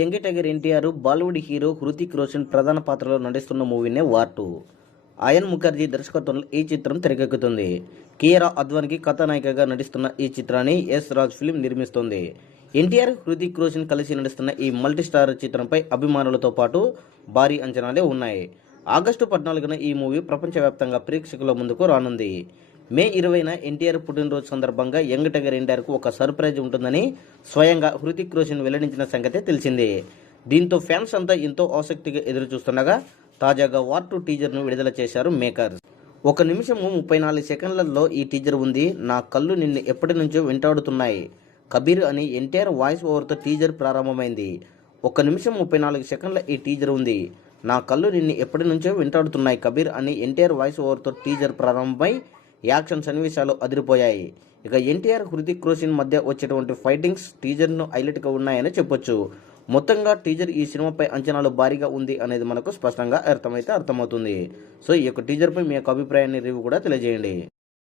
Young tiger NTR Bollywood hero Hrithik Roshan ప్రధాన పాత్రలో నటిస్తున్న మూవీనే వార్ 2. అయాన్ ముఖర్జీ దర్శకత్వంలో ఈ చిత్రం తెరకెక్కుతుంది. కియారా అద్వానికి కథానాయికగా నటిస్తున్న ఈ చిత్రాన్ని ఎస్ రాజ్ ఫిల్మ్ నిర్మిస్తోంది. ఎన్టీఆర్, హృతిక్ రోషన్ కలిసి నటిస్తున్న ఈ మల్టీస్టార్ చిత్రంపై అభిమానులతో పాటు భారీ అంచనాలే ఉన్నాయి. ఆగస్టు 14న ఈ మూవీ ప్రపంచవ్యాప్తంగా ప్రేక్షకుల ముందుకు రానుంది. మే 20న ఎన్టీఆర్ పుట్టినరోజు సందర్భంగా యంగ్ టైగర్ ఎన్టీఆర్కు ఒక సర్ప్రైజ్ ఉంటుందని స్వయంగా హృతిక్ రోషన్ వెల్లడించిన సంగతే తెలిసిందే. దీంతో ఫ్యాన్స్ అంతా ఎంతో ఆసక్తిగా ఎదురు చూస్తుండగా తాజాగా వార్ 2 టీజర్ను విడుదల చేశారు మేకర్స్. 1 నిమిషము 34 సెకండ్లలో ఈ టీజర్ ఉంది. నా కళ్ళు నిన్ను ఎప్పటి నుంచో వెంటాడుతున్నాయి కబీర్ అని ఎన్టీఆర్ వాయిస్ ఓవర్తో టీజర్ ప్రారంభమైంది. 1 నిమిషం 34 సెకండ్ల ఈ టీజర్ ఉంది. నా కళ్ళు నిన్ను ఎప్పటి నుంచో వెంటాడుతున్నాయి కబీర్ అని ఎన్టీఆర్ వాయిస్ ఓవర్తో టీజర్ ప్రారంభమై యాక్షన్ సన్నివేశాలు అదిరిపోయాయి. ఇక ఎన్టీఆర్, హృతిక్ రోషన్ మధ్య వచ్చేటువంటి ఫైటింగ్స్ టీజర్ను హైలైట్గా ఉన్నాయని చెప్పొచ్చు. మొత్తంగా టీజర్ ఈ సినిమాపై అంచనాలు భారీగా ఉంది అనేది మనకు స్పష్టంగా అర్థమవుతుంది. సో ఈ యొక్క టీజర్పై మీ యొక్క అభిప్రాయాన్ని రివ్యూ కూడా తెలియజేయండి.